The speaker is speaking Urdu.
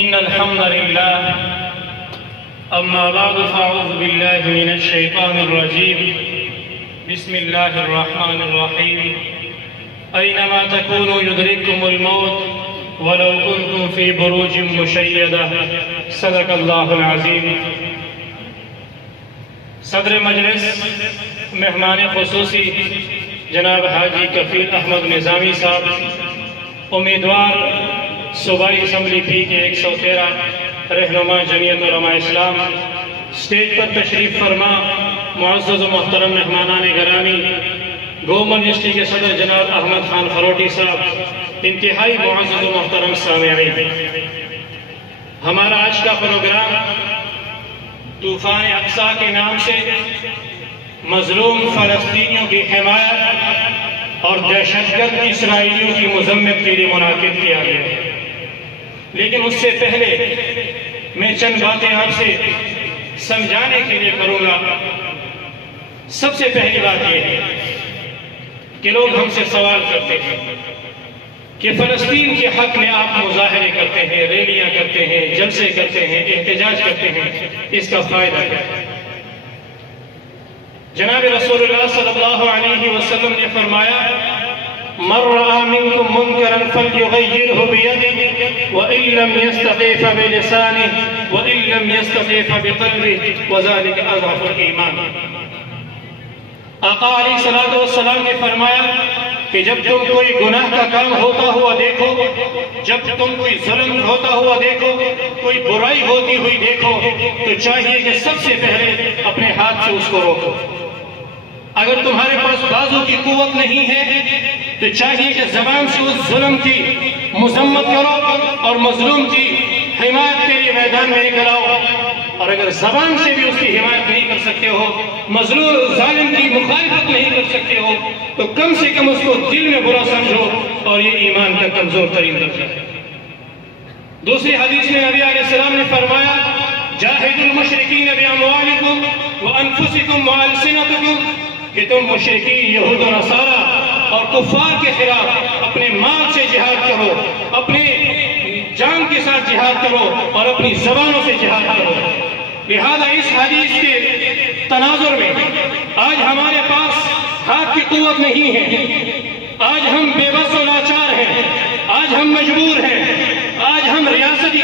إن الحمد لله أما بعد فأعوذ بالله من الشيطان الرجيم بسم الله الرحمن الرحيم أينما تكونوا يدرككم الموت ولو كنتم في بروج مشيدة صدق الله العظيم. صدر مجلس مہمان خصوصی جناب حاجی کفیل احمد نظامی صاحب، امیدوار صوبائی اسمبلی پی کے 113 رہنما جمعیت علماء اسلام، اسٹیج پر تشریف فرما معزز و محترم مہمانان گرامی، گو یونیورسٹی کے صدر جناب احمد خان خروٹی صاحب، انتہائی معزز و محترم سامعین، ہمارا آج کا پروگرام طوفان اقصیٰ کے نام سے مظلوم فلسطینیوں کی حمایت اور دہشت گرد اسرائیلیوں کی مذمت کے لیے منعقد کیا گیا ہے. لیکن اس سے پہلے میں چند باتیں آپ سے سمجھانے کے لیے کروں گا. سب سے پہلی بات یہ ہے کہ لوگ ہم سے سوال کرتے ہیں کہ فلسطین کے حق میں آپ مظاہرے کرتے ہیں، ریلیاں کرتے ہیں، جلسے کرتے ہیں، احتجاج کرتے ہیں، اس کا فائدہ کیا ہے؟ جناب رسول اللہ صلی اللہ علیہ وسلم نے فرمایا مَن رَأَىٰ مِنكُم مُنكَرًا فَلْيُغَيِّرْهُ بِيَدِهِ وَإِن لَّمْ يَسْتَطِعْ فَبِلِسَانِهِ وَإِن لَّمْ يَسْتَطِعْ فَبِقَلْبِهِ وَذَلِكَ أَضْعَفُ الْإِيمَانِ. آقا علیہ السلام نے فرمایا کہ جب تم کوئی گناہ کا کام ہوتا ہوا دیکھو، جب تم کوئی ظلم ہوتا ہوا دیکھو، کوئی برائی ہوتی ہوئی دیکھو، تو چاہیے کہ سب سے پہلے اپنے ہاتھ سے اس کو روکو. اگر تمہارے پاس بازو کی قوت نہیں ہے تو چاہیے کہ زبان سے اس ظلم کی مذمت کرو اور مظلوم کی حمایت کے لیے میدان میں نکل آؤ. اور اگر زبان سے بھی اس کی حمایت نہیں کر سکتے ہو، مظلوم ظالم کی مخالفت نہیں کر سکتے ہو، تو کم سے کم اس کو دل میں برا سمجھو، اور یہ ایمان کا کمزور ترین درجہ ہے. دوسری حدیث میں نبی علیہ السلام نے فرمایا جاہدوا المشرکین باموالکم وانفسکم والسنتکم، کہ تم مشرکین یہود و نصارہ اور کفار کے خلاف اپنے مال سے جہاد کرو، اپنے جان کے ساتھ جہاد کرو اور اپنی زبانوں سے جہاد کرو. لہذا اس حدیث کے تناظر میں آج ہمارے پاس ہاتھ کی قوت نہیں ہے، آج ہم بے بس و لاچار ہیں، آج ہم مجبور ہیں، آج ہم ریاستی